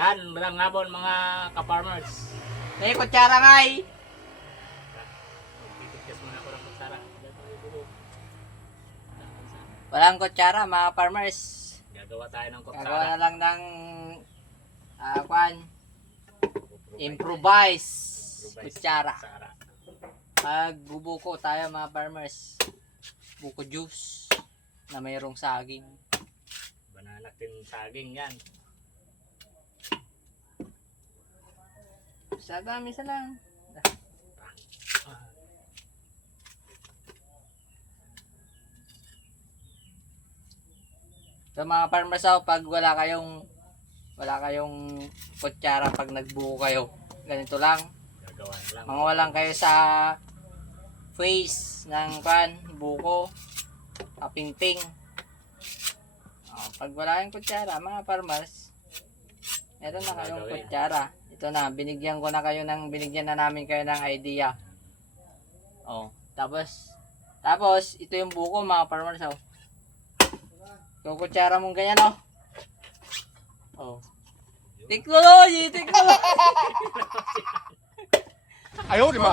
Yan, walang ngabon mga ka-farmers. May kutsara nga eh. Titikis muna ako ng kutsara. Walang kutsara mga farmers. Gagawa tayo ng Gagawa kutsara. na lang ng improvise kutsara. Magbubuko tayo mga farmers. Buko juice na mayroong saging. Bananatin saging yan. Sa dami sa lang. So mga farmers pag wala kayong kutsara pag nagbuko kayo, ganito lang. Gagawa na lang. Mangawalan kayo sa face ng buko, kapingping. Pag wala kayong kutsara, mga farmers, meron na kayong Gagawin. kutsara. Ito na, binigyan na namin kayo ng idea. Tapos ito yung buko mga farmers. Yung kutsara mong ganyan Technology! Ayaw, di ba?